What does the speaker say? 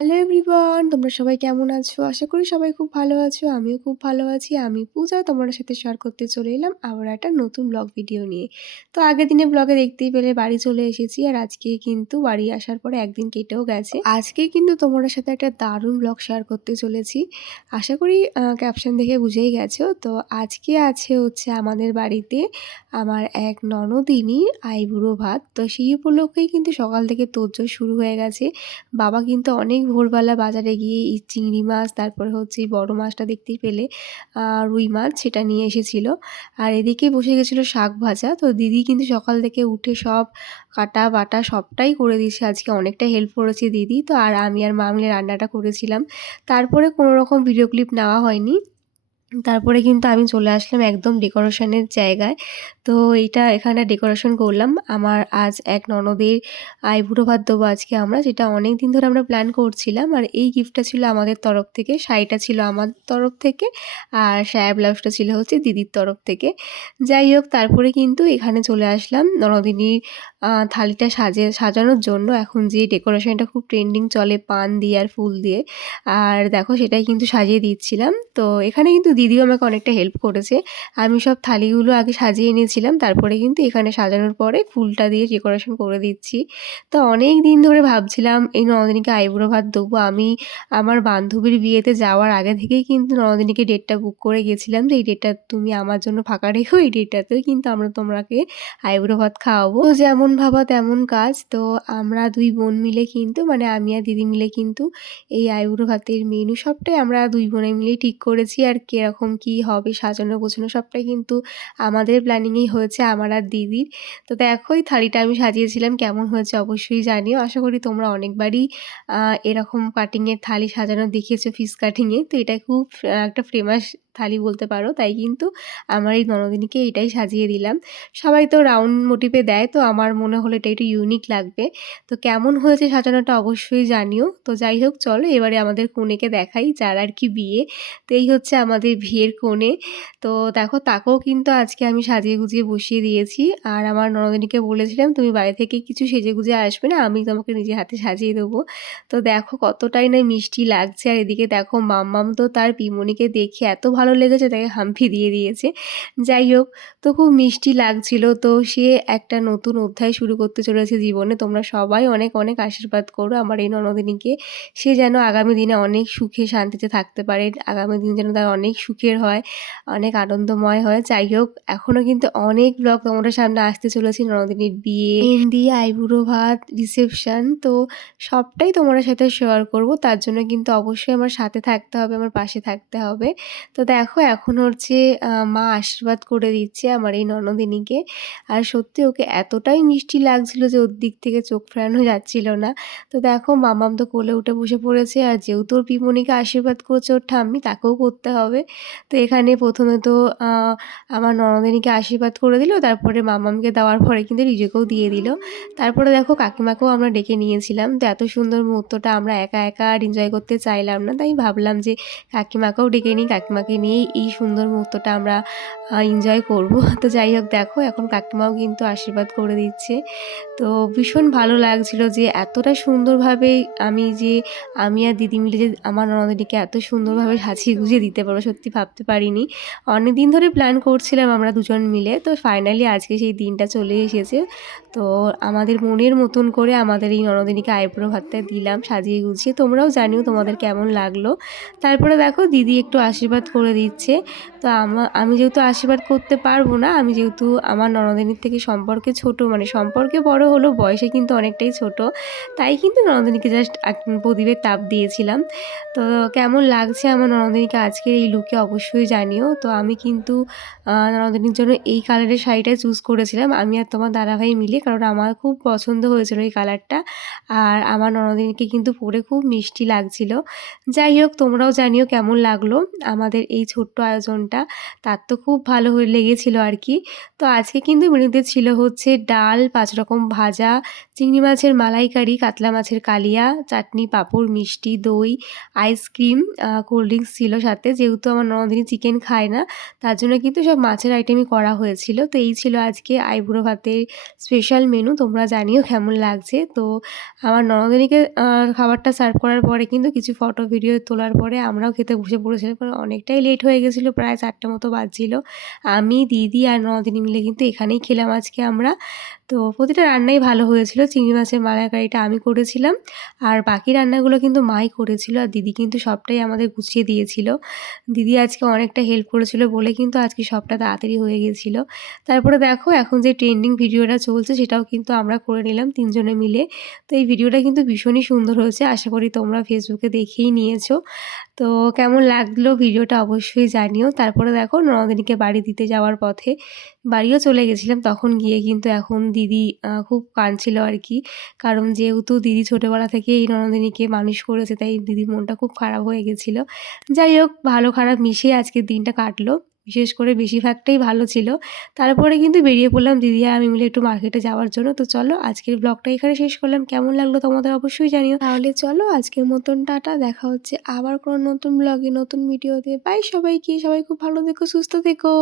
Hello everyone, তোমরা সবাই কেমন আছো? আশা করি সবাই খুব ভালো আছো। আমিও খুব ভালো আছি। আমি পূজা তোমাদের সাথে শেয়ার করতে চলে এলাম আবার একটা নতুন ব্লগ ভিডিও নিয়ে। তো আগের দিনের ব্লগে দেখতেই পেলে বাড়ি চলে এসেছি। আর আজকে কিন্তু বাড়ি আসার পরে একদিন কেটেও গেছে। আজকে কিন্তু তোমাদের সাথে একটা দারুণ ব্লগ শেয়ার করতে চলেছি। আশা করি ক্যাপশন দেখে বুঝেই গেছো। তো আজকে হচ্ছে আমাদের বাড়িতে আমার এক ননদিনীর আইবুড়ো ভাত। তো সেই উপলক্ষেই কিন্তু সকাল থেকে তোড়জোড় শুরু হয়ে গেছে। বাবা কিন্তু অনেক ভোরবেলা বাজারে গিয়ে এই চিংড়ি মাছ, তারপরে হচ্ছে এই বড় মাছটা দেখতেই পেলে রুই মাছ সেটা নিয়ে এসেছিল। আর এদিকে বসে গেছিলো শাক ভাজা। তো দিদি কিন্তু সকাল থেকে উঠে সব কাটা বাটা সবটাই করে দিয়েছে, আজকে অনেকটা হেল্প করেছে দিদি। তো আর আমি আর মা মিলে রান্নাটা করেছিলাম। তারপরে কোনো রকম ভিডিও ক্লিপ নেওয়া হয়নি। তারপরে কিন্তু আমি চলে আসলাম একদম ডেকোরেশনের জায়গায়। তো এখানে ডেকোরেশন করলাম। আমার আজ এক ননদের আইবুড়ো ভাত দেবো আজকে আমরা, যেটা অনেক দিন ধরে আমরা প্ল্যান করছিলাম। আর এই গিফটটা ছিল আমাদের তরফ থেকে, শাড়িটা ছিল আমার তরফ থেকে, আর সায়া ব্লাউজটা ছিল হচ্ছে দিদির তরফ থেকে। যাই হোক, তারপরে কিন্তু এখানে চলে আসলাম ননদিনীর থালিটা সাজানোর জন্য। এখন যে ডেকোরেশনটা খুব ট্রেন্ডিং চলে পান দিয়ে আর ফুল দিয়ে, আর দেখো সেটাই কিন্তু সাজিয়ে দিচ্ছিলাম। তো এখানে কিন্তু দিদিও আমাকে অনেকটা হেল্প করেছে। আমি সব থালিগুলো আগে সাজিয়ে নিয়েছিলাম, তারপরে কিন্তু এখানে সাজানোর পরে ফুলটা দিয়ে ডেকোরেশন করে দিচ্ছি। তো অনেক দিন ধরে ভাবছিলাম এই ননদিনীকে আইবুড়ো ভাত দেবো। আমি আমার বান্ধবীর বিয়েতে যাওয়ার আগে থেকেই কিন্তু ননদিনীকে ডেটটা বুক করে গেছিলাম যে এই ডেটটা তুমি আমার জন্য ফাঁকা রেখো, এই ডেটটাতেও কিন্তু আমরা তোমাকে আইবুড়ো ভাত খাওয়াবো। তো যেমন ভাবা তেমন কাজ। তো আমরা দুই বোন মিলে কিন্তু মানে আমি আর দিদি মিলে কিন্তু এই আইবুড়ো ভাতের মেনু সবটাই আমরা দুই বোনে মিলেই ঠিক করেছি। আর কীরকম কী হবে সাজানো গোছানো সবটাই কিন্তু আমাদের প্ল্যানিংয়েই হয়েছে, আমার আর দিদির। তো দেখো এই থালিটা আমি সাজিয়েছিলাম, কেমন হয়েছে অবশ্যই জানিও। আশা করি তোমরা অনেকবারই এরকম কাটিংয়ের থালি সাজানো দেখিয়েছো ফিস কাটিংয়ে। তো এটা খুব একটা ফেমাস থালি বলতে পারো। তাই কিন্তু আমার এই ননদিনীকে এটাই সাজিয়ে দিলাম। সবাই তো রাউন্ড মোটিভে দেয়, তো আমার মনে হলো এটা একটু ইউনিক লাগবে। তো কেমন হয়েছে সাজানোটা অবশ্যই জানিও। তো যাই হোক, চলো এবারে আমাদের কনেকে দেখাই, যার আর কি বিয়ে। তো এই হচ্ছে আমাদের বিয়ের কনে। তো দেখো তাকেও কিন্তু আজকে আমি সাজিয়ে গুজিয়ে বসিয়ে দিয়েছি। আর আমার ননদিনীকে বলেছিলাম তুমি বাড়ি থেকে কিছু সেজে গুজে আসবে না, আমি তোমাকে নিজে হাতে সাজিয়ে দেবো। তো দেখো কতটাই না মিষ্টি লাগছে। আর এদিকে দেখো মাম্মাম তো তার পিমনিকে দেখে এত ভালো লেগেছে, তাকে হাম্পি দিয়ে দিয়েছে। যাই হোক, তো খুব মিষ্টি লাগছিল। তো সে একটা নতুন অধ্যায় শুরু করতে চলেছে জীবনে। তোমরা সবাই অনেক অনেক আশীর্বাদ করো আমার এই ননদিনীকে। সে যেন আগামী দিনে অনেক সুখে শান্তিতে থাকতে পারে, আগামী দিন যেন তার অনেক সুখের হয়, অনেক আনন্দময় হয়। যাই হোক, এখনও কিন্তু অনেক ব্লগ তোমাদের সামনে আসতে চলেছে, ননদিনীর বিয়ে, মেহেন্দি, আইবুড়ো ভাত, রিসেপশন। তো সবটাই তোমাদের সাথে শেয়ার করব। তার জন্য কিন্তু অবশ্যই আমার সাথে থাকতে হবে, আমার পাশে থাকতে হবে। তো দেখো এখন হচ্ছে মা আশীর্বাদ করে দিচ্ছে আমার এই ননদিনীকে। আর সত্যি ওকে এতটাই মিষ্টি লাগছিল যে ওর দিক থেকে চোখ ফেরানো যাচ্ছিল না। তো দেখো মামাম তো কোলে উঠে বসে পড়েছে। আর যেহেতু ওর পিমনিকে আশীর্বাদ করছে ওর ঠাম্মি, তাকেও করতে হবে। তো এখানে প্রথমে তো আমার ননদিনীকে আশীর্বাদ করে দিল, তারপরে মামামকে দেওয়ার পরে কিন্তু নিজেকেও দিয়ে দিল। তারপরে দেখো কাকিমাকেও আমরা ডেকে নিয়েছিলাম। তো এত সুন্দর মুহূর্তটা আমরা একা একা আর এনজয় করতে চাইলাম না, তাই ভাবলাম যে কাকিমাকেও ডেকে নিই, কাকিমাকে নিয়েই এই সুন্দর মুহূর্তটা আমরা এনজয় করব। তো যাই হোক, দেখো এখন কাকিমাও কিন্তু আশীর্বাদ করে দিচ্ছে। তো ভীষণ ভালো লাগছিল যে এতটা সুন্দরভাবে আমি আর দিদি মিলে যে আমার ননদিনীকে এত সুন্দরভাবে সাজিয়ে গুজিয়ে দিতে পারবো, সত্যি ভাবতে পারিনি। অনেক দিন ধরে প্ল্যান করছিলাম আমরা দুজন মিলে। তো ফাইনালি আজকে সেই দিনটা চলে এসেছে। তো আমাদের মনের মতন করে আমাদের এই ননদিনীকে আইবুড়ো ভাতটা দিলাম সাজিয়ে গুছিয়ে। তোমরাও জানিও তোমাদের কেমন লাগলো। তারপরে দেখো দিদি একটু আশীর্বাদ করে দিচ্ছে। তো আমি যেহেতু আশীর্বাদ করতে পারবো না, আমি যেহেতু আমার ননদিনীর থেকে সম্পর্কে ছোট, মানে সম্পর্কে বড় হলেও বয়সে কিন্তু অনেকটাই ছোট, তাই কিন্তু ননদিনীকে জাস্ট প্রদীপের তাপ দিয়েছিলাম। তো কেমন লাগছে আমার ননদিনীকে আজকের এই লুকে অবশ্যই জানিও। তো আমি কিন্তু ননদিনীর জন্য এই কালারের শাড়িটা চুজ করেছিলাম আমি আর তোমার দাদাভাই মিলে, কারণ আমার খুব পছন্দ হয়েছিল এই কালারটা। আর আমার ননদিনীকে কিন্তু পরে খুব মিষ্টি লাগছিল। যাই হোক, তোমরাও জানিও কেমন লাগলো আমাদের এই এই ছোট্ট আয়োজনটা। তার তো খুব ভালো লেগেছিল আর কি। তো আজকে কিন্তু মেনুতে ছিল হচ্ছে ডাল, ৫ রকম ভাজা, চিংড়ি মাছের মালাইকারি, কাতলা মাছের কালিয়া, চাটনি, পাঁপড়, মিষ্টি, দই, আইসক্রিম, কোল্ড ড্রিংকস ছিল সাথে। যেহেতু আমার ননদিনী চিকেন খায় না, তার জন্য কিন্তু সব মাছের আইটেমই করা হয়েছিল। তো এই ছিল আজকে আইবুড়ো ভাতের স্পেশাল মেনু। তোমরা জানিও কেমন লাগছে। তো আমার ননদিনীকে খাবারটা সার্ভ করার পরে কিন্তু কিছু ফটো ভিডিও তোলার পরে আমরাও খেতে বসে পড়েছিলাম। কারণ অনেকটাই লেট হয়ে গেছিলো, প্রায় ৪টে মতো বাজছিল। আমি, দিদি আর ননদিনী মিলে কিন্তু এখানেই খেলাম আজকে আমরা। তো প্রতিটা রান্নাই ভালো হয়েছিল। চিংড়ি মাছের মালাইকারিটা আমি করেছিলাম, আর বাকি রান্নাগুলো কিন্তু মাই করেছিল, আর দিদি কিন্তু সবটাই আমাদের গুছিয়ে দিয়েছিল। দিদি আজকে অনেকটা হেল্প করেছিল বলে কিন্তু আজকে সবটা তাড়াতাড়ি হয়ে গেছিলো। তারপরে দেখো এখন যে ট্রেন্ডিং ভিডিওটা চলছে সেটাও কিন্তু আমরা করে নিলাম ৩ জনে মিলে। তো এই ভিডিওটা কিন্তু ভীষণই সুন্দর হয়েছে। আশা করি তোমরা ফেসবুকে দেখেই নিয়েছো। তো কেমন লাগলো ভিডিওটা অবশ্যই জানিও। তারপরে দেখো ননদিনীকে বাড়ি দিতে যাওয়ার পথে বাড়িও চলে গেছিলাম। তখন গিয়ে কিন্তু এখন দিদি খুব কাঁদছিল আর কি। কারণ যেহেতু দিদি ছোটোবেলা থেকেই এই ননদিনীকে মানুষ করেছে, তাই দিদির মনটা খুব খারাপ হয়ে গেছিলো। যাই হোক, ভালো খারাপ মিশিয়ে আজকের দিনটা কাটলো। বিশেষ করে বেশিরভাগটাই ভালো ছিল। তারপরে কিন্তু বেরিয়ে পড়লাম দিদি আর আমি মিলে একটু মার্কেটে যাওয়ার জন্য। তো চলো আজকের ব্লগটা এখানে শেষ করলাম। কেমন লাগলো তোমাদের অবশ্যই জানিও। তাহলে চলো আজকের মতন টাটা। দেখা হচ্ছে আবার কোনো নতুন ব্লগে, নতুন ভিডিওতে। বাই সবাইকে। সবাই খুব ভালো থেকো, সুস্থ থেকো।